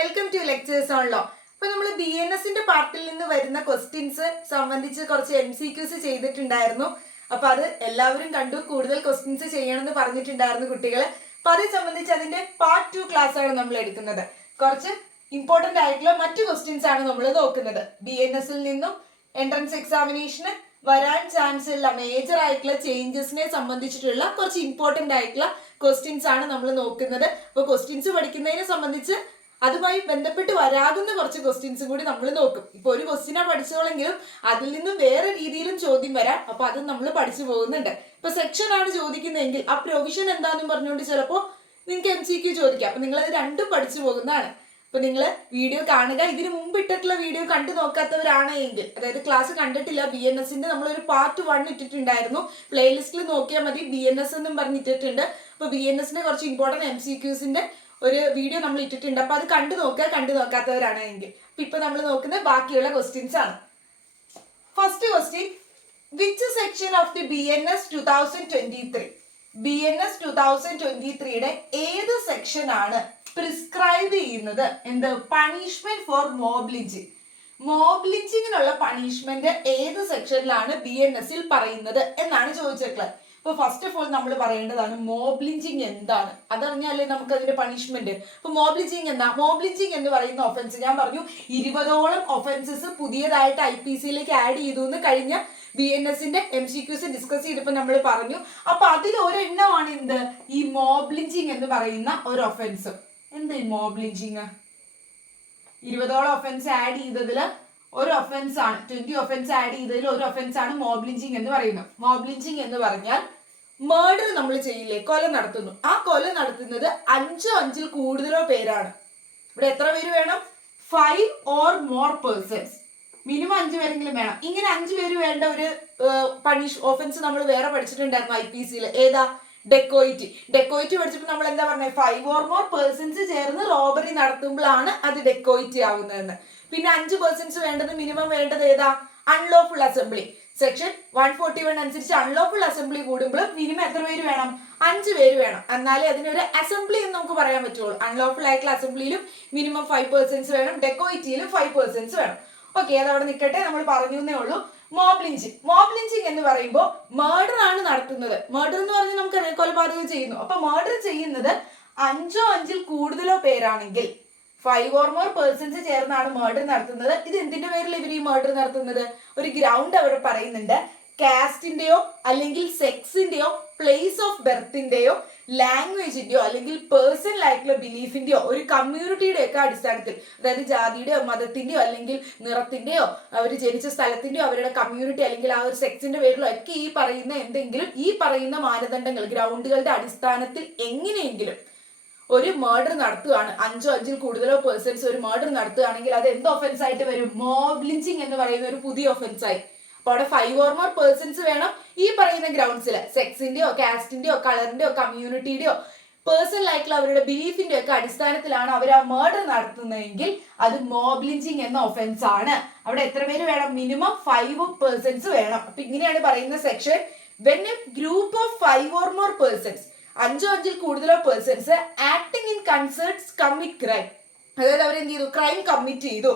Welcome to lectures on law. അപ്പൊ നമ്മൾ BNSന്റെ പാർട്ടിൽ നിന്ന് വരുന്ന ക്വസ്റ്റ്യൻസ് സംബന്ധിച്ച് കുറച്ച് MCQs ചെയ്തിട്ടുണ്ടായിരുന്നു. അപ്പൊ അത് എല്ലാവരും കണ്ടു. കൂടുതൽ ക്വസ്റ്റ്യൻസ് ചെയ്യണമെന്ന് പറഞ്ഞിട്ടുണ്ടായിരുന്നു കുട്ടികൾ. അപ്പൊ അതേ സംബന്ധിച്ച് അതിന്റെ പാർട്ട് 2 ക്ലാസ് ആണ് നമ്മൾ എടുക്കുന്നത്. കുറച്ച് ഇമ്പോർട്ടന്റ് ആയിട്ടുള്ള മറ്റു ക്വസ്റ്റ്യൻസ് ആണ് നമ്മൾ നോക്കുന്നത്. BNSൽ നിന്നും എൻട്രൻസ് എക്സാമിനേഷന് വരാൻ ചാൻസ് ഉള്ള മേജർ ആയിട്ടുള്ള ചേഞ്ചസിനെ സംബന്ധിച്ചിട്ടുള്ള കുറച്ച് ഇമ്പോർട്ടന്റ് ആയിട്ടുള്ള ക്വസ്റ്റ്യൻസ് ആണ് നമ്മൾ നോക്കുന്നത്. അപ്പോൾ ക്വസ്റ്റ്യൻസ് പഠിക്കുന്നതിനെ സംബന്ധിച്ച് അതുമായി ബന്ധപ്പെട്ട് വരാകുന്ന കുറച്ച് ക്വസ്റ്റ്യൻസും കൂടി നമ്മൾ നോക്കും. ഇപ്പൊ ഒരു ക്വസ്റ്റ്യനാ പഠിച്ചോളെങ്കിലും അതിൽ നിന്നും വേറെ രീതിയിലും ചോദ്യം വരാം. അപ്പൊ അത് നമ്മൾ പഠിച്ചു പോകുന്നുണ്ട്. ഇപ്പൊ സെക്ഷൻ ആണ് ചോദിക്കുന്നതെങ്കിൽ ആ പ്രൊവിഷൻ എന്താണെന്നും പറഞ്ഞുകൊണ്ട് ചിലപ്പോൾ നിങ്ങൾക്ക് MCQ ചോദിക്കാം. അപ്പൊ നിങ്ങൾ അത് രണ്ടും പഠിച്ചു പോകുന്നതാണ്. അപ്പൊ നിങ്ങൾ വീഡിയോ കാണുക. ഇതിന് മുമ്പ് ഇട്ടിട്ടുള്ള വീഡിയോ കണ്ടു നോക്കാത്തവരാണ് എങ്കിൽ, അതായത് ക്ലാസ് കണ്ടിട്ടില്ല, BNSന്റെ നമ്മളൊരു പാർട്ട് 1 ഇട്ടിട്ടുണ്ടായിരുന്നു. പ്ലേലിസ്റ്റിൽ നോക്കിയാൽ മതി, BNS എന്നും പറഞ്ഞിട്ടിട്ടുണ്ട്. അപ്പൊ BNSന്റെ കുറച്ച് ഇമ്പോർട്ടന്റ് MCQസിന്റെ ഒരു വീഡിയോ നമ്മൾ ഇട്ടിട്ടുണ്ട്. അപ്പൊ അത് കണ്ടു നോക്കുക, കണ്ടു നോക്കാത്തവരാണ് എങ്കിൽ. അപ്പൊ ഇപ്പൊ നമ്മൾ നോക്കുന്നത് ബാക്കിയുള്ള ക്വസ്റ്റ്യൻസ് ആണ്. First question, which section of the BNS 2023 BNS 2023യുടെ ഏത് സെക്ഷൻ ആണ് പ്രിസ്ക്രൈബ് ചെയ്യുന്നത് എന്ത് punishment for mob lynching? Mob ലിഞ്ചിങ്ങിനുള്ള പണിഷ്മെന്റ് ഏത് സെക്ഷനിലാണ് BNSൽ പറയുന്നത് എന്നാണ് ചോദിച്ചിട്ടുള്ളത്. ഇപ്പൊ ഫസ്റ്റ് ഓഫ് ഓൾ നമ്മൾ പറയേണ്ടതാണ് മോബ് ലിഞ്ചിങ് എന്താണ്, അതറിഞ്ഞാലേ നമുക്ക് അതിന്റെ പണിഷ്മെന്റ്. ഇപ്പൊ മോബ് ലിഞ്ചിങ് എന്താ? മോബ് ലിഞ്ചിങ് എന്ന് പറയുന്ന ഒഫൻസ് ഞാൻ പറഞ്ഞു 20ഓളം ഒഫൻസസ് പുതിയതായിട്ട് IPCയിലേക്ക് ആഡ് ചെയ്തു എന്ന് കഴിഞ്ഞ BNSന്റെ MCQs ഡിസ്കസ് ചെയ്തപ്പോൾ നമ്മൾ പറഞ്ഞു. അപ്പൊ അതിൽ ഒരെണ്ണമാണ് എന്ത് ഈ മോബ് ലിഞ്ചിങ് എന്ന് പറയുന്ന ഒരു ഒഫൻസ്. എന്ത് ഈ മോബ് ലിഞ്ചിങ്? 20ഓളം ഒഫൻസ് ആഡ് ചെയ്തതിൽ ഒരു ഒഫൻസ് ആണ്, 20 ഒഫൻസ് ആഡ് ചെയ്തതിൽ ഒരു ഒഫൻസ് ആണ് മോബ് ലിഞ്ചിങ് എന്ന് പറയുന്നത്. മോബ് ലിഞ്ചിങ് എന്ന് പറഞ്ഞാൽ മർഡർ നമ്മൾ ചെയ്യില്ലേ, കൊല നടത്തുന്നു. ആ കൊല നടത്തുന്നത് 5 കൂടുതലോ പേരാണ്. ഇവിടെ എത്ര പേര് വേണം? 5 or more persons. മിനിമം 5 പേരെങ്കിലും വേണം. ഇങ്ങനെ 5 പേര് വേണ്ട ഒരു ഒഫൻസ് നമ്മൾ വേറെ പഠിച്ചിട്ടുണ്ടായിരുന്നു IPCയിൽ. ഏതാ? ഡെക്കോയിറ്റി. ഡെക്കോയിറ്റി പഠിച്ചപ്പോൾ നമ്മൾ എന്താ പറഞ്ഞത്? 5 or more persons ചേർന്ന് റോബറി നടത്തുമ്പോഴാണ് അത് ഡെക്കോയിറ്റി ആവുന്നതെന്ന്. പിന്നെ 5 persons വേണ്ടത്, മിനിമം വേണ്ടത് ഏതാ? Unlawful assembly. സെക്ഷൻ 141 അനുസരിച്ച് അൺലോഫുൾ അസംബ്ലി കൂടുമ്പോൾ മിനിമം എത്ര പേര് വേണം? 5 പേര് വേണം. എന്നാലേ അതിനൊരു അസംബ്ലി എന്ന് നമുക്ക് പറയാൻ പറ്റുള്ളൂ. അൺലോഫുൾ ആയിട്ടുള്ള അസംബ്ലിയിലും മിനിമം 5 persons വേണം, ഡെക്കോയിറ്റിയിലും 5 persons വേണം. ഓക്കെ, അതവിടെ നിൽക്കട്ടെ, നമ്മൾ പറഞ്ഞേ ഉള്ളൂ. Mob lynching. മോബ് ലിഞ്ചിങ് എന്ന് പറയുമ്പോൾ മർഡർ ആണ് നടത്തുന്നത്. മർഡർ എന്ന് പറഞ്ഞാൽ നമുക്ക് കൊലപാതകം ചെയ്യുന്നു. അപ്പൊ മർഡർ ചെയ്യുന്നത് 5 കൂടുതലോ പേരാണെങ്കിൽ 5 or more persons ചേർന്നാണ് മർഡർ നടത്തുന്നത്. ഇത് എന്തിന്റെ പേരിൽ ഇവർ ഈ മർഡർ നടത്തുന്നത്? ഒരു ഗ്രൗണ്ട് അവർ പറയുന്നുണ്ട്. കാസ്റ്റിന്റെയോ അല്ലെങ്കിൽ സെക്സിന്റെയോ പ്ലേസ് ഓഫ് ബർത്തിന്റെയോ ലാംഗ്വേജിന്റെയോ അല്ലെങ്കിൽ പേഴ്സണൽ ആയിട്ടുള്ള ബിലീഫിന്റെയോ ഒരു കമ്മ്യൂണിറ്റിയുടെ ഒക്കെ അടിസ്ഥാനത്തിൽ, അതായത് ജാതിയുടെയോ മതത്തിന്റെയോ അല്ലെങ്കിൽ നിറത്തിന്റെയോ അവർ ജനിച്ച സ്ഥലത്തിന്റെയോ അവരുടെ കമ്മ്യൂണിറ്റി അല്ലെങ്കിൽ ആ ഒരു സെക്സിന്റെ പേരിലോ ഒക്കെ ഈ പറയുന്ന എന്തെങ്കിലും ഈ പറയുന്ന മാനദണ്ഡങ്ങൾ ഗ്രൗണ്ടുകളുടെ അടിസ്ഥാനത്തിൽ എങ്ങനെയെങ്കിലും ഒരു മർഡർ നടത്തുകയാണ്, 5 കൂടുതലോ പേഴ്സൺസ് ഒരു മർഡർ നടത്തുകയാണെങ്കിൽ അത് എന്ത് ഒഫൻസ് ആയിട്ട് വരും? മോബ് ലിഞ്ചിങ് എന്ന് പറയുന്ന ഒരു പുതിയ ഒഫൻസ് ആയി. അപ്പൊ അവിടെ 5 or more persons വേണം. ഈ പറയുന്ന ഗ്രൗണ്ട്സിൽ സെക്സിന്റെയോ കാസ്റ്റിന്റെയോ കളറിന്റെയോ കമ്മ്യൂണിറ്റിയുടെയോ പേഴ്സണൽ ആയിട്ടുള്ള അവരുടെ ബിലീഫിന്റെ ഒക്കെ അടിസ്ഥാനത്തിലാണ് അവർ ആ മർഡർ നടത്തുന്നതെങ്കിൽ അത് മോബ് ലിഞ്ചിങ് എന്ന ഒഫൻസ് ആണ്. അവിടെ എത്ര പേര് വേണം? മിനിമം 5 persons വേണം. അപ്പൊ ഇങ്ങനെയാണ് പറയുന്ന section. When a group of 5 or more persons 5 കൂടുതലോ persons acting in concerts commit crime, അതായത് അവർ എന്ത് ചെയ്തു? ക്രൈം കമ്മിറ്റ് ചെയ്തു.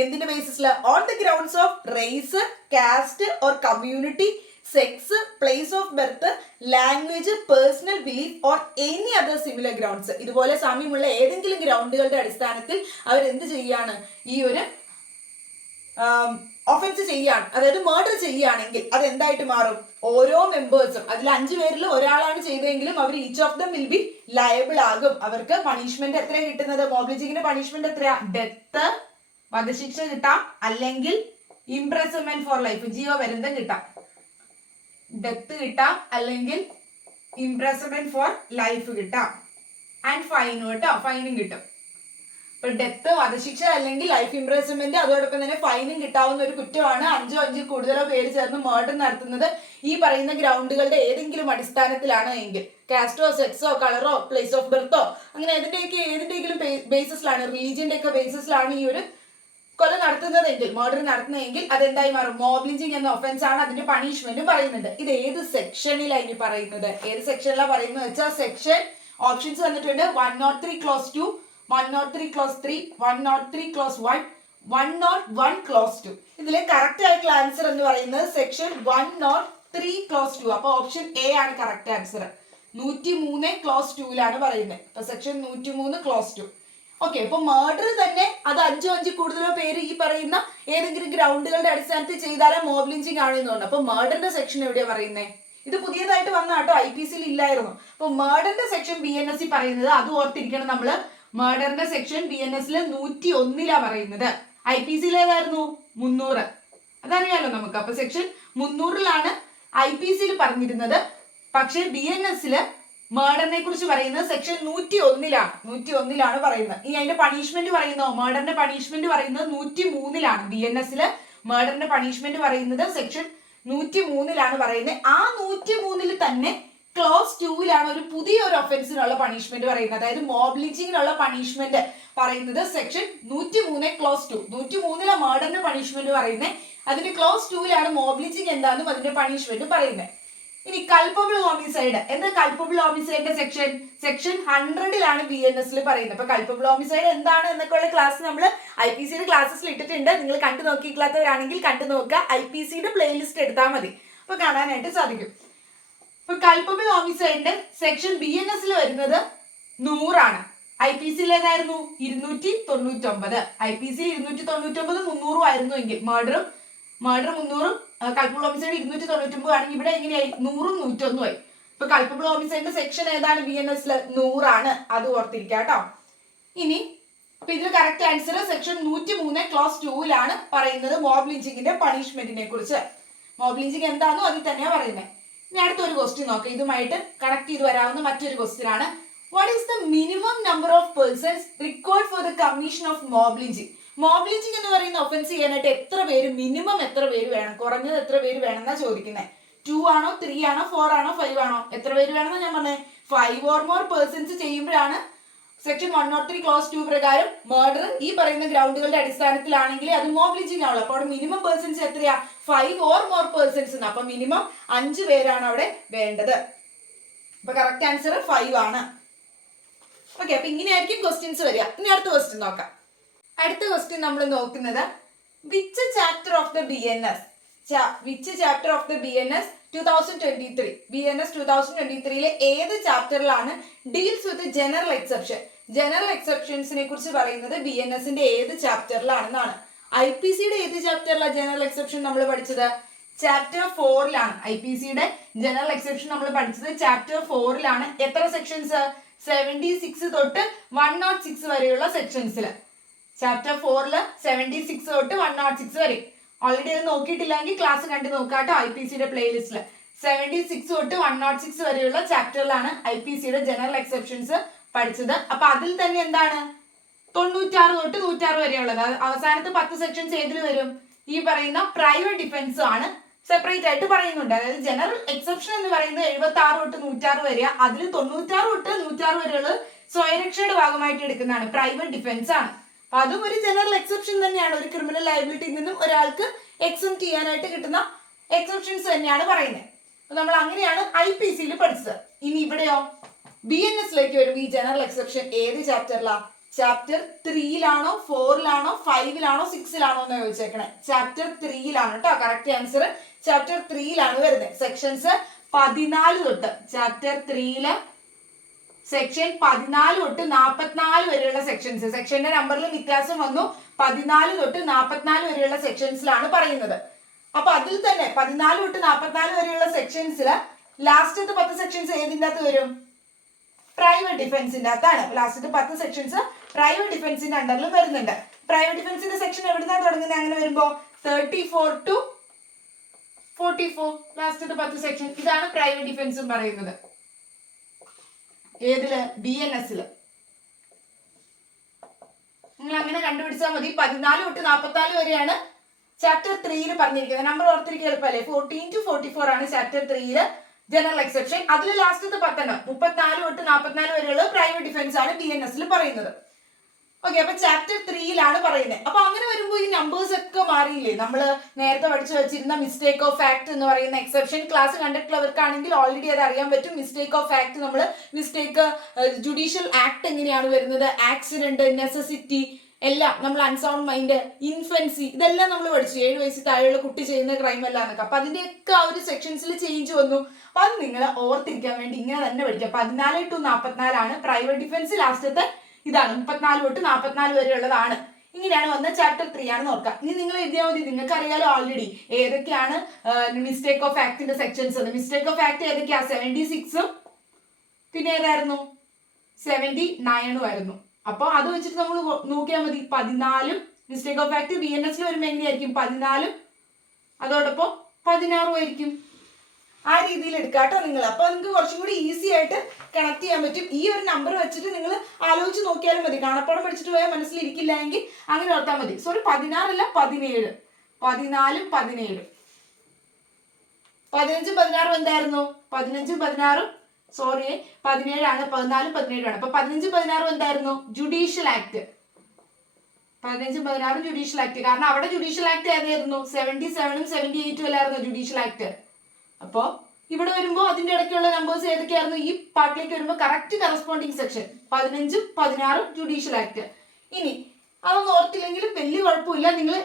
എന്തിന്റെ ബേസിസിൽ? On the grounds of race, caste or community, sex, place of birth, language, personal belief or any other similar grounds. ഇതുപോലെ സാമ്യമുള്ള ഏതെങ്കിലും ഗ്രൗണ്ടുകളുടെ അടിസ്ഥാനത്തിൽ അവർ എന്ത് ചെയ്യാണ്? ഈ ഒരു ഒഫൻസ് ചെയ്യാണ്, അതായത് മർഡർ ചെയ്യുകയാണെങ്കിൽ അത് എന്തായിട്ട് മാറും? ഓരോ മെമ്പേഴ്സും അതിൽ 5 പേരിൽ ഒരാളാണ് ചെയ്തതെങ്കിലും അവർ each of them will be liable ആകും. അവർക്ക് പണിഷ്മെന്റ് എത്രയാണ് കിട്ടുന്നത്? മോബ് ലിഞ്ചിങ്ങിന്റെ പണിഷ്മെന്റ് എത്രയാ? ഡെത്ത്, വധശിക്ഷ കിട്ടാം, അല്ലെങ്കിൽ ഇംപ്രസൺമെന്റ് ഫോർ ലൈഫ്, ജീവപര്യന്തം കിട്ടാം. ഡെത്ത് കിട്ടാം, അല്ലെങ്കിൽ ഇംപ്രസൺമെന്റ് ഫോർ ലൈഫ് കിട്ടാം. ആൻഡ് ഫൈനും കേട്ടോ, ഫൈനും കിട്ടും. ഇപ്പൊ ഡെത്ത്, വധശിക്ഷ അല്ലെങ്കിൽ ലൈഫ് ഇംപ്രസൺമെന്റ്, അതോടൊപ്പം തന്നെ ഫൈനും കിട്ടാവുന്ന ഒരു കുറ്റമാണ് 5 കൂടുതലോ പേര് ചേർന്ന് മർഡർ നടത്തുന്നത് ഈ പറയുന്ന ഗ്രൗണ്ടുകളുടെ ഏതെങ്കിലും അടിസ്ഥാനത്തിലാണ് എങ്കിൽ. കാസ്റ്റോ, സെക്സോ, കളറോ, പ്ലേസ് ഓഫ് ബർത്തോ അങ്ങനെ ഏതിന്റെയെങ്കിലും ബേസിസിലാണ്, റിലീജിയന്റെ ഒക്കെ ബേസിസിലാണ് ഈ ഒരു കൊല നടത്തുന്നതെങ്കിൽ, മർഡർ നടത്തുന്നതെങ്കിൽ അതെന്തായി മാറും? മോബ് ലിഞ്ചിങ് എന്ന ഒഫൻസ് ആണ്. അതിന്റെ പണിഷ്മെന്റും പറയുന്നുണ്ട്. ഇത് ഏത് സെക്ഷനിലാണ് ഇനി പറയുന്നത്? ഏത് സെക്ഷനിലാണ് പറയുന്നത് വെച്ചാൽ സെക്ഷൻ ഓപ്ഷൻസ് വന്നിട്ടുണ്ട്. 103 clause 2, 103 ക്ലോസ് 3, 103 ക്ലോസ് 1, 101 ക്ലോസ് 2. ഇതിലെ കറക്റ്റ് ആയിട്ടുള്ള ആൻസർ എന്ന് പറയുന്നത് സെക്ഷൻ 103 ക്ലോസ് 2. അപ്പൊ ഓപ്ഷൻ എ ആണ് കറക്റ്റ് ആൻസർ. 103 ക്ലോസ് 2ലാണ് പറയുന്നത്. അപ്പൊ സെക്ഷൻ 103 ക്ലോസ് 2. ഓക്കെ, അപ്പൊ മർഡർ തന്നെ അത് 5 കൂടുതലോ പേര് ഈ പറയുന്ന ഏതെങ്കിലും ഗ്രൗണ്ടുകളുടെ അടിസ്ഥാനത്തിൽ ചെയ്താലേ മോബ് ലിഞ്ചിങ് ആണെന്നുണ്ട്. അപ്പൊ മർഡറിന്റെ സെക്ഷൻ എവിടെയാ പറയുന്നത്? ഇത് പുതിയതായിട്ട് വന്ന കേട്ടോ, IPCയിൽ ഇല്ലായിരുന്നു. അപ്പൊ മർഡറിന്റെ സെക്ഷൻ BNS പറയുന്നത് അത് ഓർത്തിരിക്കണം നമ്മള്. മർഡറിന്റെ സെക്ഷൻ BNS 101 പറയുന്നത്. IPCയിൽ ഏതായിരുന്നു? 300. അതറിയാലോ നമുക്ക്. അപ്പൊ സെക്ഷൻ 300 IPCയിൽ പറഞ്ഞിരുന്നത്. പക്ഷെ BNS മർഡറിനെ കുറിച്ച് പറയുന്നത് സെക്ഷൻ 101 പറയുന്നത്. ഈ അതിന്റെ പണിഷ്മെന്റ് പറയുന്നോ? മർഡറിന്റെ പണിഷ്മെന്റ് പറയുന്നത് 103 BNS മർഡറിന്റെ പണിഷ്മെന്റ് പറയുന്നത് സെക്ഷൻ 103 പറയുന്നത്. ആ 103 തന്നെ ക്ലോസ് 2 ഒരു പുതിയൊരു ഒഫൻസിനുള്ള പണിഷ്മെന്റ് പറയുന്നത്. അതായത് മോബ് ലിഞ്ചിങ്ങിനുള്ള പണിഷ്മെന്റ് പറയുന്നത് സെക്ഷൻ 103 ക്ലോസ് 2. 103 മർഡറിന്റെ പണിഷ്മെന്റ് പറയുന്നത്. അതിന്റെ ക്ലോസ് 2 മോബ് ലിഞ്ചിങ് എന്താണെന്നും അതിന്റെ പണിഷ്മെന്റ് പറയുന്നത്. ഇനി കൾപ്പബിൾ ഹോമിസൈഡ്. എന്താ കൾപ്പബിൾ ഹോമിസൈഡിന്റെ സെക്ഷൻ? സെക്ഷൻ 100 BNS പറയുന്നത്. അപ്പൊ കൾപ്പബിൾ ഹോമിസൈഡ് എന്താണ് എന്നൊക്കെയുള്ള ക്ലാസ് നമ്മൾ IPCയുടെ ക്ലാസ്സസിൽ ഇട്ടിട്ടുണ്ട്. നിങ്ങൾ കണ്ടു നോക്കിയിട്ടില്ലാത്തവരാണെങ്കിൽ കണ്ടു നോക്കുക. IPCയുടെ പ്ലേലിസ്റ്റ് എടുത്താൽ മതി, അപ്പൊ കാണാനായിട്ട് സാധിക്കും. അപ്പൊ കൾപ്പബിൾ ഹോമിസൈഡിന്റെ സെക്ഷൻ BNS വരുന്നത് 100. IPCയിൽ ഏതായിരുന്നു? 299. IPCയിൽ 299 300 ആയിരുന്നു എങ്കിൽ മർഡർ 300, കൾപ്പബിൾ ഹോമിസൈഡ് 299 ആണെങ്കിൽ ഇവിടെ എങ്ങനെയായി? 100ഉം 101 ആയി. ഇപ്പൊ കൾപ്പബിൾ ഹോമിസൈഡിന്റെ സെക്ഷൻ ഏതാണ്? BNS 100. അത് ഓർത്തിരിക്കുക കേട്ടോ. ഇനി അപ്പൊ ഇതിൽ കറക്റ്റ് ആൻസർ സെക്ഷൻ 103 ക്ലോസ് 2 പറയുന്നത് മോബ് ലിഞ്ചിങ്ങിന്റെ പണിഷ്മെന്റിനെ കുറിച്ച്. മോബ് ലിഞ്ചിങ് എന്താണെന്നോ അതിൽ തന്നെയാണ് പറയുന്നത്. ഇനി അടുത്തൊരു ക്വസ്റ്റ്യൻ നോക്കാം. ഇതുമായിട്ട് കണക്ട് ചെയ്ത് വരാവുന്ന മറ്റൊരു ക്വസ്റ്റ്യൻ ആണ്. What is the minimum number of persons required for the commission of mob lynching? Mob lynching എന്ന് പറയുന്ന ഒഫൻസ് ചെയ്യാനായിട്ട് എത്ര പേര്, മിനിമം എത്ര പേര് വേണം? കുറഞ്ഞത് എത്ര പേര് വേണം എന്നാ ചോദിക്കുന്നത്. 2 ആണോ 3 ആണോ 4 ആണോ 5 ആണോ? എത്ര പേര് വേണമെന്നാ ഞാൻ പറഞ്ഞത്? 5 or more പേഴ്സൺസ് ചെയ്യുമ്പോഴാണ് സെക്ഷൻ 103 ക്ലോസ് 2 പ്രകാരം മർഡർ ഈ പറയുന്ന ഗ്രൗണ്ടുകളുടെ അടിസ്ഥാനത്തിലാണെങ്കിൽ അത് മോബ് ലിഞ്ചിങ് ആവുള്ളൂ. അപ്പോൾ അവിടെ മിനിമം പേഴ്സൺസ് എത്രയാ? 5 or more പേഴ്സൺസ്. അപ്പൊ മിനിമം 5 പേരാണ് അവിടെ വേണ്ടത്. അപ്പൊ കറക്റ്റ് ആൻസർ 5 ആണ്. ഓക്കെ, അപ്പൊ ഇങ്ങനെയായിരിക്കും ക്വസ്റ്റ്യൻസ് വരിക. ഇനി അടുത്ത ക്വസ്റ്റ്യൻ നോക്കാം. അടുത്ത ക്വസ്റ്റ്യൻ നമ്മൾ നോക്കുന്നത് which chapter of the BNS 2023 BNS 2023 ഏത് ചാപ്റ്ററിലാണ് deals with general exception? General എക്സെപ്ഷൻസിനെ കുറിച്ച് പറയുന്നത് BNSന്റെ ഏത് ചാപ്റ്ററിലാണെന്നാണ്. IPCയുടെ ഏത് ചാപ്റ്ററിലാണ് ജനറൽ എക്സെപ്ഷൻ നമ്മൾ പഠിച്ചത്? ചാപ്റ്റർ 4 IPCയുടെ ജനറൽ എക്സെപ്ഷൻ നമ്മൾ പഠിച്ചത് ചാപ്റ്റർ 4 എത്ര സെക്ഷൻസ്? 76 തൊട്ട് 106 വരെയുള്ള സെക്ഷൻസിൽ. ചാപ്റ്റർ 4 76 തൊട്ട് 106 വരെ. ഓൾറെഡി അത് നോക്കിയിട്ടില്ലെങ്കിൽ ക്ലാസ് കണ്ടു നോക്കാട്ടോ IPCയുടെ പ്ലേലിസ്റ്റിൽ. 76 തൊട്ട് 106 വരെയുള്ള ചാപ്റ്ററിലാണ് IPCയുടെ ജനറൽ എക്സെപ്ഷൻസ് പഠിച്ചത്. അപ്പൊ അതിൽ തന്നെ എന്താണ്? 96 തൊട്ട് 106 വരെയുള്ളത്. അവസാനത്തെ 10 സെക്ഷൻസ് ഏതിൽ വരും? ഈ പറയുന്ന പ്രൈവറ്റ് ഡിഫൻസ് ആണ് സെപ്പറേറ്റ് ആയിട്ട് പറയുന്നുണ്ട്. അതായത് ജനറൽ എക്സെപ്ഷൻ എന്ന് പറയുന്നത് 76 തൊട്ട് 106 വരെയാ. അതിൽ 96 തൊട്ട് 106 വരെയുള്ളത് സ്വയരക്ഷയുടെ ഭാഗമായിട്ട് എടുക്കുന്നതാണ്, പ്രൈവറ്റ് ഡിഫൻസ് ആണ്. അപ്പൊ അതും ഒരു ജനറൽ എക്സെപ്ഷൻ തന്നെയാണ്. ഒരു ക്രിമിനൽ ലയബിലിറ്റിയിൽ നിന്നും ഒരാൾക്ക് എക്സംപ്റ്റ് ചെയ്യാനായിട്ട് കിട്ടുന്ന എക്സെപ്ഷൻസ് തന്നെയാണ് പറയുന്നത്. അപ്പൊ നമ്മൾ അങ്ങനെയാണ് IPCയിൽ പഠിച്ചത്. ഇനി ഇവിടെയോ BNSലേക്ക് വരും. ഈ ജനറൽ എക്സെപ്ഷൻ ഏത് ചാപ്റ്ററിലാ? ചാപ്റ്റർ 3 4 5 6 എന്ന് ചോദിച്ചേക്കണേ. ചാപ്റ്റർ 3 കേട്ടോ. കറക്റ്റ് ആൻസർ ചാപ്റ്റർ 3 വരുന്നത്. സെക്ഷൻസ് 14 തൊട്ട് ചാപ്റ്റർ 3 സെക്ഷൻ 14 തൊട്ട് 44 വരെയുള്ള സെക്ഷൻസ്. സെക്ഷന്റെ നമ്പറിൽ വ്യത്യാസം വന്നു. 14 തൊട്ട് 44 വരെയുള്ള സെക്ഷൻസിലാണ് പറയുന്നത്. അപ്പൊ അതിൽ തന്നെ 14 തൊട്ട് 44 വരെയുള്ള സെക്ഷൻസിൽ ലാസ്റ്റത്തെ 10 സെക്ഷൻസ് ഏതിൻ്റെ അകത്ത് വരും? പ്രൈവറ്റ് ഡിഫൻസിന്റെ അകത്താണ്. ലാസ്റ്റത്തെ 10 സെക്ഷൻസ് പ്രൈവറ്റ് ഡിഫൻസിന്റെ അണ്ടറിൽ വരുന്നുണ്ട്. പ്രൈവറ്റ് ഡിഫൻസിന്റെ സെക്ഷൻ എവിടുന്നാണ് തുടങ്ങുന്നത്? അങ്ങനെ വരുമ്പോ 34 to 44 ലാസ്റ്റത്തെ 10 സെക്ഷൻ. ഇതാണ് പ്രൈവറ്റ് ഡിഫൻസും പറയുന്നത്. ഏതില്? BNSല്. നിങ്ങൾ അങ്ങനെ കണ്ടുപിടിച്ചാൽ മതി. 14 തൊട്ട് 44 വരെയാണ് ചാപ്റ്റർ 3 പറഞ്ഞിരിക്കുന്നത്. നമ്പർ ഓർത്തിരിക്കുക എളുപ്പമല്ലേ? 14 to 44 ആണ് ചാപ്റ്റർ 3 ജനറൽ എക്സെപ്ഷൻ. അതിൽ ലാസ്റ്റത്തെ 10 34 തൊട്ട് 44 വരെയുള്ള പ്രൈവറ്റ് ഡിഫൻസ് ആണ് BNSൽ പറയുന്നത്. ഓക്കെ, അപ്പൊ ചാപ്റ്റർ 3 പറയുന്നത്. അപ്പൊ അങ്ങനെ വരുമ്പോൾ ഈ നമ്പേഴ്സ് ഒക്കെ മാറിയില്ലേ? നമ്മൾ നേരത്തെ പഠിച്ചു വെച്ചിരുന്ന മിസ്റ്റേക്ക് ഓഫ് ഫാക്ട് എന്ന് പറയുന്ന എക്സെപ്ഷൻ ക്ലാസ് കണ്ടിട്ടുള്ളവർക്കാണെങ്കിൽ ഓൾറെഡി അത് അറിയാൻ പറ്റും. മിസ്റ്റേക്ക് ഓഫ് ഫാക്ട് നമ്മൾ മിസ്റ്റേക്ക് ജുഡീഷ്യൽ ആക്ട് എങ്ങനെയാണ് വരുന്നത്, ആക്സിഡന്റ്, നെസസിറ്റി എല്ലാം നമ്മൾ അൺസൗണ്ട് മൈൻഡ്, ഇൻഫൻസി ഇതെല്ലാം നമ്മൾ പഠിച്ചു. 7 വയസ്സിൽ താഴെയുള്ള കുട്ടി ചെയ്യുന്ന ക്രൈം എല്ലാം എന്നൊക്കെ. അപ്പൊ അതിന്റെയൊക്കെ ആ ഒരു സെക്ഷൻസിൽ ചേഞ്ച് വന്നു. അപ്പൊ അത് നിങ്ങൾ ഓർത്തിരിക്കാൻ വേണ്ടി ഇങ്ങനെ തന്നെ പഠിക്കാം. 14 to 44 പ്രൈവറ്റ് ഡിഫൻസ്. ലാസ്റ്റത്തെ ഇതാണ് 34 തൊട്ട് 44 വരെയുള്ളതാണ്. ഇങ്ങനെയാണ് വന്ന ചാപ്റ്റർ 3 ആണെന്ന് ഓർക്കാം. ഇനി നിങ്ങൾ എഴുതിയാൽ മതി. നിങ്ങൾക്ക് അറിയാലോ ഓൾറെഡി ഏതൊക്കെയാണ് മിസ്റ്റേക്ക് ഓഫ് ആക്ടിന്റെ സെക്ഷൻസ്. മിസ്റ്റേക്ക് ഓഫ് ആക്ട് ഏതൊക്കെയാ? 76 പിന്നെ ഏതായിരുന്നു? 79 ആയിരുന്നു. അപ്പൊ അത് വെച്ചിട്ട് നമ്മൾ നോക്കിയാൽ മതി. 14 മിസ്റ്റേക്ക് ഓഫ് ആക്ട് BNS വരുമ്പോൾ എങ്ങനെയായിരിക്കും? 14 അതോടൊപ്പം 16 ആയിരിക്കും. ആ രീതിയിൽ എടുക്കാം കേട്ടോ നിങ്ങൾ. അപ്പൊ നിങ്ങൾക്ക് കുറച്ചും കൂടി ഈസി ആയിട്ട് കണക്ട് ചെയ്യാൻ പറ്റും. ഈ ഒരു നമ്പർ വെച്ചിട്ട് നിങ്ങൾ ആലോചിച്ച് നോക്കിയാലും മതി. കാണപ്പാടം പഠിച്ചിട്ട് പോയാൽ മനസ്സിലിരിക്കില്ല എങ്കിൽ അങ്ങനെ ഓർത്താൽ മതി. സോറി, 16 അല്ല 17. 14 17 15 16 എന്തായിരുന്നു? 15 16 സോറി 17 ആണ്. 14 17 ആണ്. അപ്പൊ 15 16 എന്തായിരുന്നു? Judicial act. 15 16 judicial act. കാരണം അവിടെ ജുഡീഷ്യൽ ആക്ട് ഏതായിരുന്നു? 77 78 അല്ലായിരുന്നു ജുഡീഷ്യൽ ആക്ട്. അപ്പോ ഇവിടെ വരുമ്പോൾ അതിന്റെ ഇടയ്ക്കുള്ള നമ്പേഴ്സ് ഏതൊക്കെയായിരുന്നു? ഈ പാർട്ടിലേക്ക് വരുമ്പോൾ correct corresponding section 15 16 judicial act. ഇനി അതൊന്നും ഓർത്തില്ലെങ്കിലും വലിയ കുഴപ്പമില്ല. നിങ്ങൾ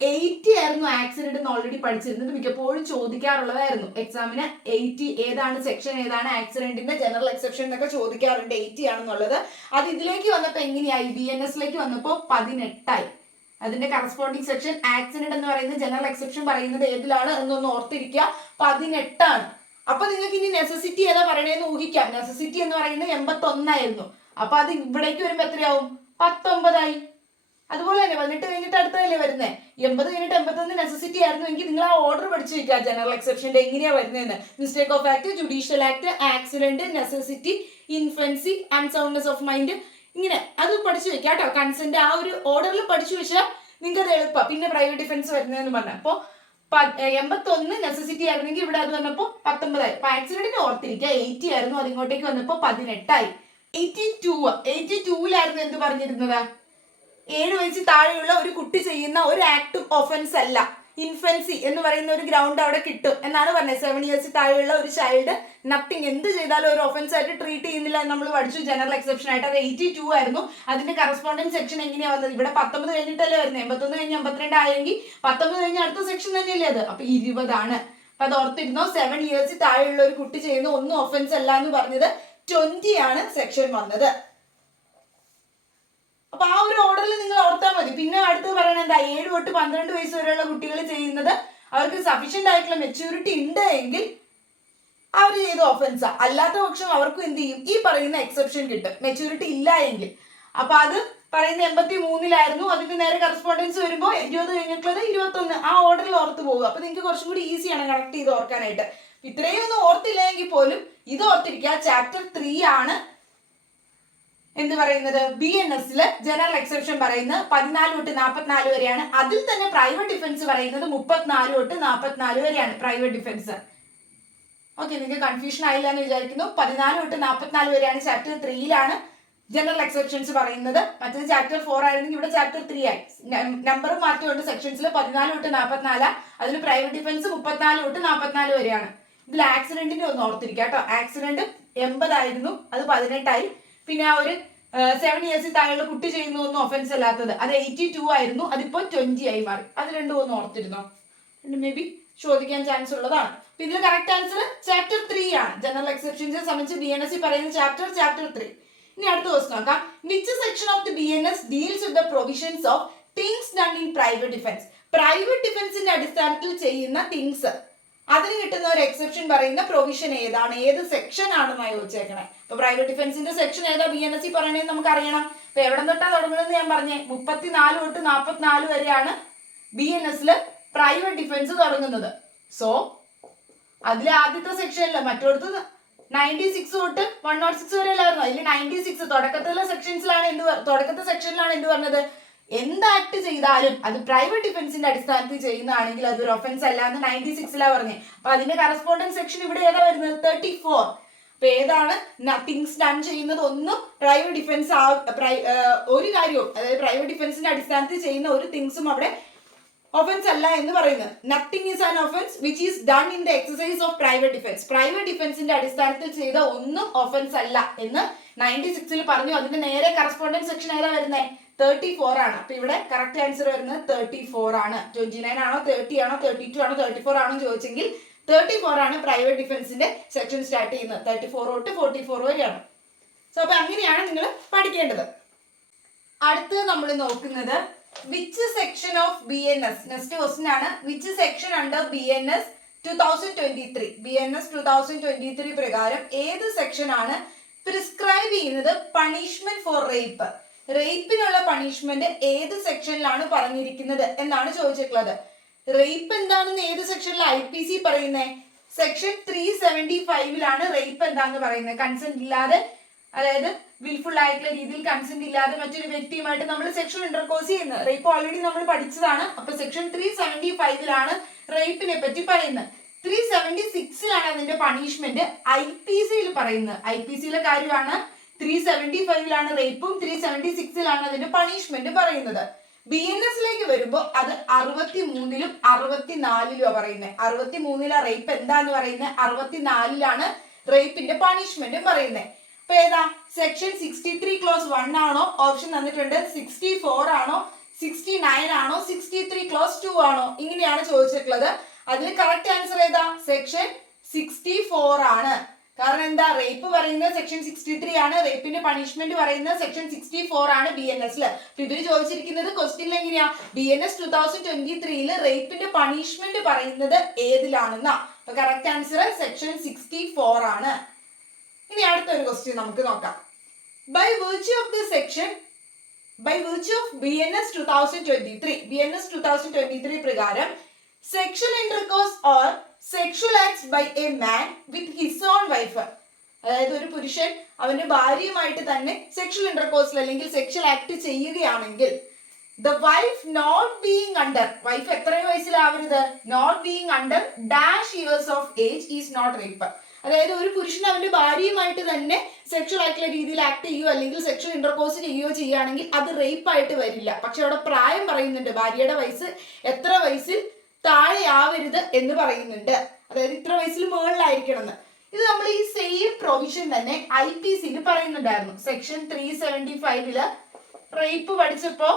80 ആയിരുന്നു ആക്സിഡന്റ് എന്ന് ഓൾറെഡി പഠിച്ചിരുന്നത്. മിക്കപ്പോഴും ചോദിക്കാറുള്ളതായിരുന്നു എക്സാമിന്. 80 ഏതാണ് സെക്ഷൻ, ഏതാണ് ആക്സിഡന്റിന്റെ ജനറൽ എക്സെപ്ഷൻ എന്നൊക്കെ ചോദിക്കാറുണ്ട്. 80 ആണെന്നുള്ളത്. അത് ഇതിലേക്ക് വന്നപ്പോൾ എങ്ങനെയായി? BNSലേക്ക് വന്നപ്പോൾ 18 അതിന്റെ കറസ്പോണ്ടിങ് സെക്ഷൻ ആക്സിഡന്റ് എന്ന് പറയുന്നത് ജനറൽ എക്സെപ്ഷൻ പറയുന്നത് ഏതിലാണ് എന്നൊന്ന് ഓർത്തിരിക്കുക. 18 അപ്പൊ നിങ്ങൾക്ക് ഇനി നെസസിറ്റി ഏതാ പറയണേന്ന് ഊഹിക്കാം. നെസസിറ്റി എന്ന് പറയുന്നത് 81 ആയിരുന്നു. അപ്പൊ അത് ഇവിടേക്ക് വരുമ്പോ എത്രയാവും? 19 അതുപോലെ തന്നെ 18 കഴിഞ്ഞിട്ട് അടുത്തതല്ലേ വരുന്നത്. 80 കഴിഞ്ഞിട്ട് 81 നെസസിറ്റി ആയിരുന്നു എങ്കിൽ നിങ്ങൾ ആ ഓർഡർ പഠിച്ചു വെക്കുക. ജനറൽ എക്സെപ്ഷന്റെ എങ്ങനെയാ വരുന്നതെന്ന്. Mistake of act, judicial act, accident, necessity, infancy, unsoundness of mind, ഇങ്ങനെ അത് പഠിച്ചു വെക്കുക കേട്ടോ. കൺസെന്റ് ആ ഒരു ഓർഡറിൽ പഠിച്ചു വെച്ചാൽ നിങ്ങൾക്ക് അത് എളുപ്പം. പിന്നെ പ്രൈവറ്റ് ഡിഫൻസ് വരുന്നതെന്ന് പറഞ്ഞാൽ അപ്പോൾ 81 നെസസിറ്റി ആയിരുന്നെങ്കിൽ ഇവിടെ അത് വന്നപ്പോൾ 19. അപ്പൊ ആക്സിഡന്റിന് ഓർത്തിരിക്കുക 80 ആയിരുന്നു. അത് ഇങ്ങോട്ടേക്ക് വന്നപ്പോൾ 18. 82 എന്ത് പറഞ്ഞിരുന്നത്? 7 വയസ്സിൽ താഴെയുള്ള ഒരു കുട്ടി ചെയ്യുന്ന ഒരു ആക്ട് ഒഫൻസ് അല്ല. ഇൻഫൻസി എന്ന് പറയുന്ന ഒരു ഗ്രൗണ്ട് അവിടെ കിട്ടും എന്നാണ് പറഞ്ഞത്. 7 ഇയേഴ്സിൽ താഴെയുള്ള ഒരു ചൈൽഡ് നത്തിങ് എന്ത് ചെയ്താലും ഒരു ഒഫൻസ് ആയിട്ട് ട്രീറ്റ് ചെയ്യുന്നില്ല എന്ന് നമ്മൾ പഠിച്ചു ജനറൽ എക്സെപ്ഷൻ ആയിട്ട്. അത് 82 ആയിരുന്നു. അതിന്റെ കറസ്പോണ്ടൻസ് സെക്ഷൻ എങ്ങനെയാ വന്നത്? ഇവിടെ 19 കഴിഞ്ഞിട്ടല്ലേ വരുന്നത്. 81 കഴിഞ്ഞ് 52 ആയെങ്കിൽ 19 കഴിഞ്ഞ് അടുത്ത സെക്ഷൻ തന്നെയല്ലേ അത്. അപ്പൊ 20 അപ്പൊ അത് ഓർത്തിരുന്നോ. 7 ഇയേഴ്സിൽ താഴെയുള്ള ഒരു കുട്ടി ചെയ്യുന്ന ഒന്നും ഒഫൻസ് അല്ല എന്ന് പറഞ്ഞത് 20 സെക്ഷൻ വന്നത്. അപ്പൊ ആ ഒരു ഓർഡറിൽ നിങ്ങൾ ഓർത്താൽ മതി. പിന്നെ അടുത്ത് പറയണത് എന്താ? 7 തൊട്ട് 12 വയസ്സ് വരെയുള്ള കുട്ടികൾ ചെയ്യുന്നത് അവർക്ക് സഫീഷ്യന്റ് ആയിട്ടുള്ള മെച്യൂരിറ്റി ഉണ്ട് എങ്കിൽ അവർ ചെയ്ത ഒഫൻസാ. അല്ലാത്ത പക്ഷം അവർക്കും എന്ത് ചെയ്യും? ഈ പറയുന്ന എക്സെപ്ഷൻ കിട്ടും. മെച്യൂരിറ്റി ഇല്ല എങ്കിൽ. അപ്പൊ അത് പറയുന്ന 83 അതിന് നേരെ കറസ്പോണ്ടൻസ് വരുമ്പോൾ 20 കഴിഞ്ഞിട്ടുള്ളത് 21. ആ ഓർഡറിൽ ഓർത്ത് പോകുക. അപ്പൊ നിങ്ങൾക്ക് കുറച്ചും കൂടി ഈസിയാണ് കണക്ട് ചെയ്ത് ഓർക്കാനായിട്ട്. ഇത്രയും ഒന്നും ഓർത്തില്ല എങ്കിൽ പോലും ഇത് ഓർത്തിരിക്കുക. ചാപ്റ്റർ 3 ആണ് എന്ത് പറയുന്നത്? BNSൽ ജനറൽ എക്സെപ്ഷൻ പറയുന്നത് 14 തൊട്ട് 44 വരെയാണ്. അതിൽ തന്നെ പ്രൈവറ്റ് ഡിഫൻസ് പറയുന്നത് 34 തൊട്ട് 44 വരെയാണ് പ്രൈവറ്റ് ഡിഫൻസ്. ഓക്കെ, നിങ്ങൾക്ക് കൺഫ്യൂഷൻ ആയില്ല എന്ന് വിചാരിക്കുന്നു. 14 തൊട്ട് 44 വരെയാണ് ചാപ്റ്റർ 3 ജനറൽ എക്സെപ്ഷൻസ് പറയുന്നത്. മറ്റേത് ചാപ്റ്റർ 4 ആയിരുന്നെങ്കിൽ ഇവിടെ ചാപ്റ്റർ 3 ആയി. നമ്പർ മാറ്റമുണ്ട് സെക്ഷൻസിൽ. 14 തൊട്ട് 44. അതിൽ പ്രൈവറ്റ് ഡിഫൻസ് 34 തൊട്ട് 44 വരെയാണ്. ഇതിൽ ആക്സിഡന്റിന്റെ ഒന്ന് ഓർത്തിരിക്കുക കേട്ടോ. ആക്സിഡന്റ് 80 ആയിരുന്നു, അത് 18. പിന്നെ ആ ഒരു 7 ഇയേഴ്സിൽ താഴെയുള്ള കുട്ടി ചെയ്യുന്ന ഒന്നും ഒഫൻസ് അല്ലാത്തത് അത് 82 ആയിരുന്നു, അതിപ്പോ 20 ആയി മാറി. അത് രണ്ടും ഒന്ന് ഓർത്തിരുന്നോ? മേ ബി ചോദിക്കാൻ ചാൻസ് ഉള്ളതാണ്. അപ്പൊ ഇതിൽ കറക്റ്റ് ആൻസർ ചാപ്റ്റർ 3 ആണ്. ജനറൽ എക്സെപ്ഷൻസിനെ സംബന്ധിച്ച് BNS പറയുന്ന ചാപ്റ്റർ 3. ഇനി അടുത്ത ക്വസ്റ്റ്യൻ നോക്കാം. Which section of the BNS deals with the provisions of things done in private defence? Private ഡിഫൻസിന്റെ അടിസ്ഥാനത്തിൽ ചെയ്യുന്ന തിങ്സ് അതിന് കിട്ടുന്ന ഒരു എക്സെപ്ഷൻ പറയുന്ന പ്രൊവിഷൻ ഏതാണ്? ഏത് സെക്ഷൻ ആണെന്നാണ് ചോദിച്ചേക്കണേ. അപ്പൊ പ്രൈവറ്റ് ഡിഫൻസിന്റെ സെക്ഷൻ ഏതാ BNS പറയണേന്ന് നമുക്ക് അറിയണം. അപ്പൊ എവിടെ തൊട്ടാ തുടങ്ങുന്നത് ഞാൻ പറഞ്ഞേ? 34 തൊട്ട് 44 വരെയാണ് BNSൽ പ്രൈവറ്റ് ഡിഫൻസ് തുടങ്ങുന്നത്. സോ അതിൽ ആദ്യത്തെ സെക്ഷനില് മറ്റോടത്ത് 96 തൊട്ട് 106 വരെ അല്ലായിരുന്നു. അതിൽ 96 തുടക്കത്തിലെ സെക്ഷനിലാണ് എന്ത് പറഞ്ഞത്? എന്ത് ആക്ട് ചെയ്താലും അത് പ്രൈവറ്റ് ഡിഫൻസിന്റെ അടിസ്ഥാനത്തിൽ ചെയ്യുന്നതാണെങ്കിൽ അതൊരു ഒഫൻസ് അല്ല എന്ന് 96 പറഞ്ഞത്. അപ്പൊ അതിന്റെ കറസ്പോണ്ടൻസ് സെക്ഷൻ ഇവിടെ ഏതാ വരുന്നത്? 34. അപ്പൊ ഏതാണ് തിങ്സ് ഡൺ ചെയ്യുന്നത്? ഒന്നും പ്രൈവറ്റ് ഡിഫൻസ് ഒരു കാര്യവും, അതായത് പ്രൈവറ്റ് ഡിഫൻസിന്റെ അടിസ്ഥാനത്തിൽ ചെയ്യുന്ന ഒരു തിങ്സും അവിടെ ഒഫൻസ് അല്ല എന്ന് പറയുന്നത്. Nothing is an offence which is done in the exercise of private defence. Private ഡിഫൻസിന്റെ അടിസ്ഥാനത്തിൽ ചെയ്ത ഒന്നും ഒഫൻസ് അല്ല എന്ന് 96 പറഞ്ഞു. അതിന്റെ നേരെ കറസ്പോണ്ടൻസ് സെക്ഷൻ ഏതാ വരുന്നത്? 34 ആണ്. അപ്പൊ ഇവിടെ കറക്റ്റ് ആൻസർ വരുന്നത് 34 ആണ്. 29 ആണോ 30 ആണോ 32 ആണോ 34 ആണോ ചോദിച്ചെങ്കിൽ 34 ആണ് പ്രൈവറ്റ് ഡിഫൻസിന്റെ സെക്ഷൻ സ്റ്റാർട്ട് ചെയ്യുന്നത്. 34 തൊട്ട് 44 വരെയാണ്. സോ അപ്പൊ അങ്ങനെയാണ് നിങ്ങൾ പഠിക്കേണ്ടത്. അടുത്തത് നമ്മൾ നോക്കുന്നത് which section of BNS. Next question ആണ് which section under BNS 2023. BNS 2023 പ്രകാരം ഏത് സെക്ഷൻ ആണ് പ്രിസ്ക്രൈബ് ചെയ്യുന്നത് പണിഷ്മെന്റ് ഫോർ റേപ്പ്? റേപ്പിനുള്ള പണിഷ്മെന്റ് ഏത് സെക്ഷനിലാണ് പറഞ്ഞിരിക്കുന്നത് എന്നാണ് ചോദിച്ചിട്ടുള്ളത്. റേപ്പ് എന്താണെന്ന് ഏത് സെക്ഷനിൽ IPC പറയുന്നത്? സെക്ഷൻ 375 റേപ്പ് എന്താന്ന് പറയുന്നത്. കൺസെന്റ് ഇല്ലാതെ, അതായത് വിൽഫുൾ ആയിട്ടുള്ള രീതിയിൽ കൺസെന്റ് ഇല്ലാതെ മറ്റൊരു വ്യക്തിയുമായിട്ട് നമ്മൾ സെക്ഷൽ ഇന്റർകോഴ്സ് ചെയ്യുന്നത്. റേപ്പ് ഓൾറെഡി നമ്മൾ പഠിച്ചതാണ്. അപ്പൊ സെക്ഷൻ 375 റേപ്പിനെ പറ്റി പറയുന്നത്. 376 അതിന്റെ പണിഷ്മെന്റ് IPC പറയുന്നത്. IPC കാര്യമാണ്. 375 റേപ്പും 376 അതിന്റെ പണിഷ്മെന്റ് പറയുന്നത്. BNS വരുമ്പോൾ അത് 63 64 പറയുന്നത്. 63 റേപ്പ് എന്താന്ന് പറയുന്നത്, 64 റേപ്പിന്റെ പണിഷ്മെന്റ് പറയുന്നത്. അപ്പൊ ഏതാ? സെക്ഷൻ 63 ക്ലോസ് 1 ആണോ? ഓപ്ഷൻ തന്നിട്ടുണ്ട്. 64 ആണോ, 69 ആണോ, 63 ക്ലോസ് 2 ആണോ? ഇങ്ങനെയാണ് ചോദിച്ചിട്ടുള്ളത്. അതിൽ കറക്റ്റ് ആൻസർ ഏതാ? സെക്ഷൻ 64 ആണ്. കാരണം എന്താ? റേപ്പ് പറയുന്നത് സെക്ഷൻ 63 ആണ്, റേപ്പിന്റെ പണിഷ്മെന്റ് പറയുന്നത് സെക്ഷൻ 64 ആണ് BNS. അപ്പൊ ഇവര് ചോദിച്ചിരിക്കുന്നത് ക്വസ്റ്റ്യനിൽ എങ്ങനെയാ? BNS 2023 റേപ്പിന്റെ പണിഷ്മെന്റ് പറയുന്നത് ഏതിലാണെന്നാ. അപ്പൊ കറക്റ്റ് ആൻസർ സെക്ഷൻ 64 ആണ്. ഇനി അടുത്തൊരു ക്വസ്റ്റ്യൻ നമുക്ക് നോക്കാം. By virtue of the section, by virtue of BNS 2023 പ്രകാരം sexual intercourse or sexual acts by a man with his own wife, അതായത് ഒരു പുരുഷൻ അവന്റെ ഭാര്യയുമായിട്ട് തന്നെ സെക്ഷൽ ഇന്റർകോഴ്സിൽ അല്ലെങ്കിൽ സെക്ഷൽ ആക്ട് ചെയ്യുകയാണെങ്കിൽ the wife not being under, wife എത്ര വയസ്സിലാവരുത്? Not being under dash years of age is not rape. അതായത് ഒരു പുരുഷൻ അവന്റെ ഭാര്യയുമായിട്ട് തന്നെ സെക്ഷൽ ആയിട്ടുള്ള രീതിയിൽ ആക്ട് ചെയ്യുകയോ അല്ലെങ്കിൽ സെക്ഷൽ ഇന്റർകോഴ്സ് ചെയ്യുകയോ ചെയ്യുകയാണെങ്കിൽ അത് റേപ്പ് ആയിട്ട് വരില്ല. പക്ഷെ അവിടെ പ്രായം പറയുന്നുണ്ട്. ഭാര്യയുടെ വയസ്സ് എത്ര വയസ്സിൽ താഴെ ആവരുത് എന്ന് പറയുന്നുണ്ട്. അതായത് ഇത്ര വയസ്സിൽ മുകളിലായിരിക്കണം എന്ന്. ഇത് നമ്മൾ ഈ സെയിം പ്രൊവിഷൻ തന്നെ IPC പറയുന്നുണ്ടായിരുന്നു. സെക്ഷൻ 375 റേപ്പ് പഠിച്ചപ്പോ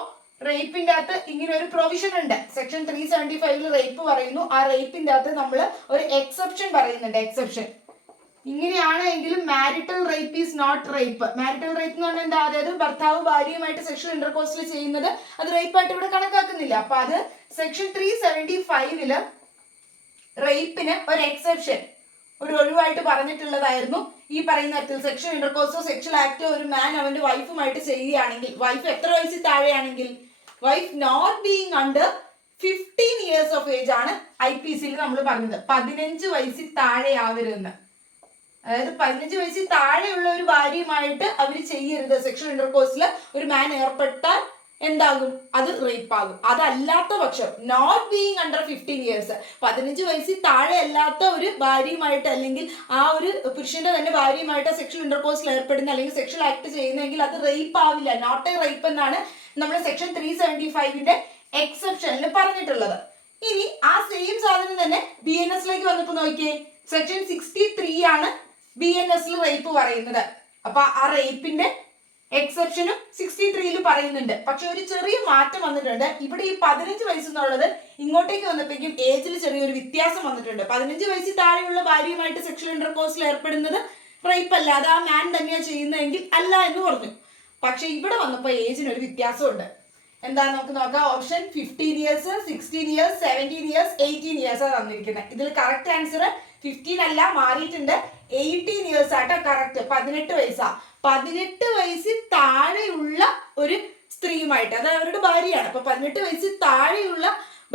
റേപ്പിന്റെ അകത്ത് ഇങ്ങനെ ഒരു പ്രൊവിഷൻ ഉണ്ട്. സെക്ഷൻ 375 റേപ്പ് പറയുന്നു. ആ റേപ്പിന്റെ അകത്ത് നമ്മൾ ഒരു എക്സെപ്ഷൻ പറയുന്നുണ്ട്. എക്സെപ്ഷൻ ഇങ്ങനെയാണെങ്കിലും marital rape is not rape. Marital rape എന്ന് പറഞ്ഞാൽ എന്താ? അതായത് ഭർത്താവ് ഭാര്യയുമായിട്ട് സെക്ഷൽ ഇന്റർകോഴ്സിൽ ചെയ്യുന്നത് അത് റേപ്പായിട്ട് ഇവിടെ കണക്കാക്കുന്നില്ല. അപ്പൊ അത് സെക്ഷൻ 375 റേപ്പിന് ഒരു എക്സെപ്ഷൻ, ഒരു ഒഴിവായിട്ട് പറഞ്ഞിട്ടുള്ളതായിരുന്നു. ഈ പറയുന്ന തരത്തിൽ സെക്ഷൽ ഇന്റർകോഴ്സോ സെക്ഷൽ ആക്ടോ ഒരു മാൻ അവന്റെ വൈഫുമായിട്ട് ചെയ്യുകയാണെങ്കിൽ, വൈഫ് എത്ര വയസ്സിൽ താഴെയാണെങ്കിൽ, wife not being under 15 years of age ആണ് IPC നമ്മൾ പറഞ്ഞത്. 15 വയസ്സിൽ താഴെയാവരുതെന്ന്. അതായത് 15 വയസ്സിൽ താഴെയുള്ള ഒരു ഭാര്യയുമായിട്ട് അവർ ചെയ്യരുത്. സെക്ഷൽ ഇന്റർകോഴ്സിൽ ഒരു മാൻ ഏർപ്പെട്ടാൽ എന്താകും? അത് റേപ്പ് ആകും. അതല്ലാത്ത പക്ഷം നോട്ട് ബീയിങ് അണ്ടർ 15 years, 15 വയസ്സിൽ താഴെ അല്ലാത്ത ഒരു ഭാര്യയുമായിട്ട് അല്ലെങ്കിൽ ആ ഒരു പുരുഷന്റെ തന്നെ ഭാര്യയുമായിട്ട് സെക്ഷൽ ഇന്റർകോഴ്സിൽ ഏർപ്പെടുന്ന അല്ലെങ്കിൽ സെക്ഷൽ ആക്ട് ചെയ്യുന്നെങ്കിൽ അത് റേപ്പ് ആവില്ല. നോട്ട് എ റേപ്പ് എന്നാണ് നമ്മൾ സെക്ഷൻ 375 എക്സെപ്ഷനിൽ പറഞ്ഞിട്ടുള്ളത്. ഇനി ആ സെയിം സാധനം തന്നെ BNS വന്നപ്പോ നോക്കിയേ. സെക്ഷൻ 63 ആണ് BNS റേപ്പ് പറയുന്നത്. അപ്പൊ ആ റേപ്പിന്റെ എക്സെപ്ഷനും 63 പറയുന്നുണ്ട്. പക്ഷെ ഒരു ചെറിയ മാറ്റം വന്നിട്ടുണ്ട്. ഇവിടെ ഈ 15 വയസ്സെന്നുള്ളത് ഇങ്ങോട്ടേക്ക് വന്നപ്പോഴേക്കും ഏജിൽ ചെറിയൊരു വ്യത്യാസം വന്നിട്ടുണ്ട്. 15 വയസ്സിൽ താഴെയുള്ള ഭാര്യയുമായിട്ട് സെക്ഷൽ ഇന്റർകോഴ്സിൽ ഏർപ്പെടുന്നത് റേപ്പ് അല്ല, അത് ആ മാൻ തന്നെയാണ് ചെയ്യുന്നതെങ്കിൽ അല്ല എന്ന് പറഞ്ഞു. പക്ഷെ ഇവിടെ വന്നപ്പോൾ ഏജിനൊരു വ്യത്യാസമുണ്ട്. എന്താ നമുക്ക് നോക്കാം. Option 15 years, 16 years, 17 years, 18 years തന്നിരിക്കുന്നത്. ഇതിൽ കറക്റ്റ് ആൻസർ 15 അല്ല, മാറിയിട്ടുണ്ട്. 18 years ആട്ടോ കറക്റ്റ്. 18 വയസ്സാ. 18 വയസ്സിൽ താഴെയുള്ള ഒരു സ്ത്രീയുമായിട്ട്, അത് അവരുടെ ഭാര്യയാണ്. അപ്പൊ 18 വയസ്സിൽ താഴെയുള്ള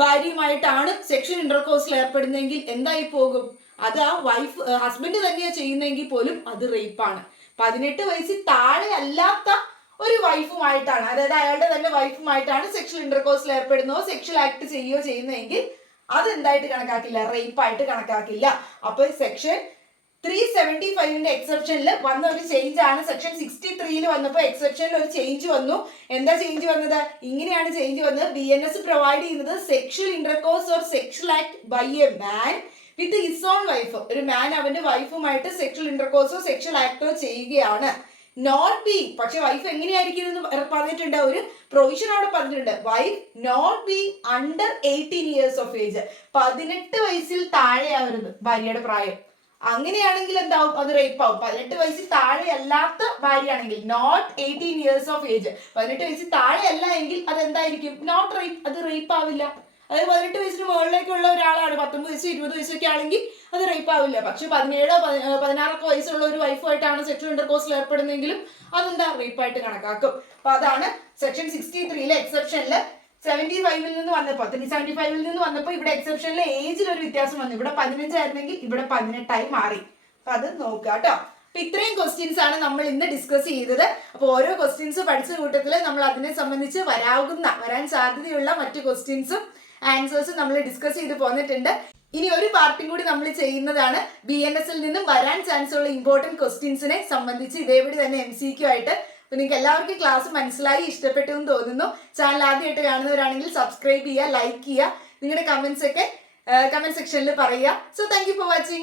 ഭാര്യയുമായിട്ടാണ് സെക്ഷൽ ഇന്റർകോഴ്സിൽ ഏർപ്പെടുന്നതെങ്കിൽ എന്തായി പോകും? അത് ആ വൈഫ് ഹസ്ബൻഡ് തന്നെയാണ് ചെയ്യുന്നതെങ്കിൽ പോലും അത് റേപ്പാണ്. 18 വയസ്സിൽ താഴെ അല്ലാത്ത ഒരു വൈഫുമായിട്ടാണ്, അതായത് അയാളുടെ തന്നെ വൈഫുമായിട്ടാണ് സെക്ഷൽ ഇന്റർകോഴ്സിൽ ഏർപ്പെടുന്നതോ സെക്ഷൽ ആക്ട് ചെയ്യുന്നതെങ്കിൽ അത് എന്തായിട്ട് കണക്കാക്കില്ല? റേപ്പായിട്ട് കണക്കാക്കില്ല. അപ്പൊ സെക്ഷൻ 375 എക്സെപ്ഷനിൽ വന്ന ഒരു ചേഞ്ച് ആണ്. സെക്ഷൻ 63 വന്നപ്പോൾ എക്സെപ്ഷനിൽ ഒരു ചേഞ്ച് വന്നു. എന്താ ചേഞ്ച് വന്നത്? ഇങ്ങനെയാണ് ചേഞ്ച് വന്നത്. BNS പ്രൊവൈഡ് ചെയ്യുന്നത് sexual intercourse or sexual act by a man with his own wife. ഒരു മാൻ അവന്റെ വൈഫുമായിട്ട് സെക്ഷൽ ഇന്റർകോഴ്സോ സെക്ഷൽ ആക്ടോ ചെയ്യുകയാണ്. നോട്ട് ബി, പക്ഷെ വൈഫ് എങ്ങനെയായിരിക്കും എന്ന് പറഞ്ഞിട്ടുണ്ട്. ഒരു പ്രൊവിഷൻ അവിടെ പറഞ്ഞിട്ടുണ്ട്. Wife not be under 18 years of age. 18 വയസ്സിൽ താഴെയാവരുത് ഭാര്യയുടെ പ്രായം. അങ്ങനെയാണെങ്കിൽ എന്താവും? അത് റേപ്പ് ആവും. 18 വയസ്സിൽ താഴെ അല്ലാത്ത ഭാര്യയാണെങ്കിൽ, നോട്ട് 18 years ഓഫ് ഏജ്, 18 വയസ്സിൽ താഴെ അല്ല എങ്കിൽ അത് എന്തായിരിക്കും? Not rape. അത് റേപ്പ് ആവില്ല. അതായത് 18 വയസ്സിന് മുകളിലേക്കുള്ള ഒരാളാണ്, 19 വയസ്സ് 20 വയസ്സൊക്കെ ആണെങ്കിൽ അത് റേപ്പ് ആവില്ല. പക്ഷെ 17 16 വയസ്സുള്ള ഒരു വൈഫുമായിട്ടാണ് സെക്ഷൽ ഇന്റർകോഴ്സിൽ ഏർപ്പെടുന്നെങ്കിലും അതെന്താ? റേപ്പായിട്ട് കണക്കാക്കും. അപ്പൊ അതാണ് സെക്ഷൻ 63 എക്സെപ്ഷനിൽ 75 നിന്ന് വന്നപ്പോൾ 375 നിന്ന് വന്നപ്പോൾ ഇവിടെ എക്സെപ്ഷനിലെ ഏജിൽ ഒരു വ്യത്യാസം വന്നു. ഇവിടെ 15 ആയിരുന്നെങ്കിൽ ഇവിടെ 18 മാറി. അപ്പൊ അത് നോക്കുക കേട്ടോ. അപ്പൊ ഇത്രയും ക്വസ്റ്റ്യൻസ് ആണ് നമ്മൾ ഇന്ന് ഡിസ്കസ് ചെയ്തത്. അപ്പൊ ഓരോ ക്വസ്റ്റ്യൻസ് പഠിച്ച കൂട്ടത്തിൽ നമ്മൾ അതിനെ സംബന്ധിച്ച് വരാൻ സാധ്യതയുള്ള മറ്റു ക്വസ്റ്റ്യൻസും ആൻസേഴ്സും നമ്മൾ ഡിസ്കസ് ചെയ്ത് പോന്നിട്ടുണ്ട്. ഇനി ഒരു പാർട്ടും കൂടി നമ്മൾ ചെയ്യുന്നതാണ് BNSൽ നിന്നും വരാൻ ചാൻസ് ഉള്ള ഇമ്പോർട്ടന്റ് ക്വസ്റ്റ്യൻസിനെ സംബന്ധിച്ച് ഇതേപടി തന്നെ MCQ ആയിട്ട്. അപ്പൊ നിങ്ങൾക്ക് എല്ലാവർക്കും ക്ലാസ് മനസ്സിലായി, ഇഷ്ടപ്പെട്ടു എന്ന് തോന്നുന്നു. ചാനൽ ആദ്യമായിട്ട് കാണുന്നവരാണെങ്കിൽ സബ്സ്ക്രൈബ് ചെയ്യുക, ലൈക്ക് ചെയ്യുക, നിങ്ങളുടെ കമന്റ്സ് ഒക്കെ കമന്റ് സെക്ഷനിൽ പറയുക. So thank you for watching.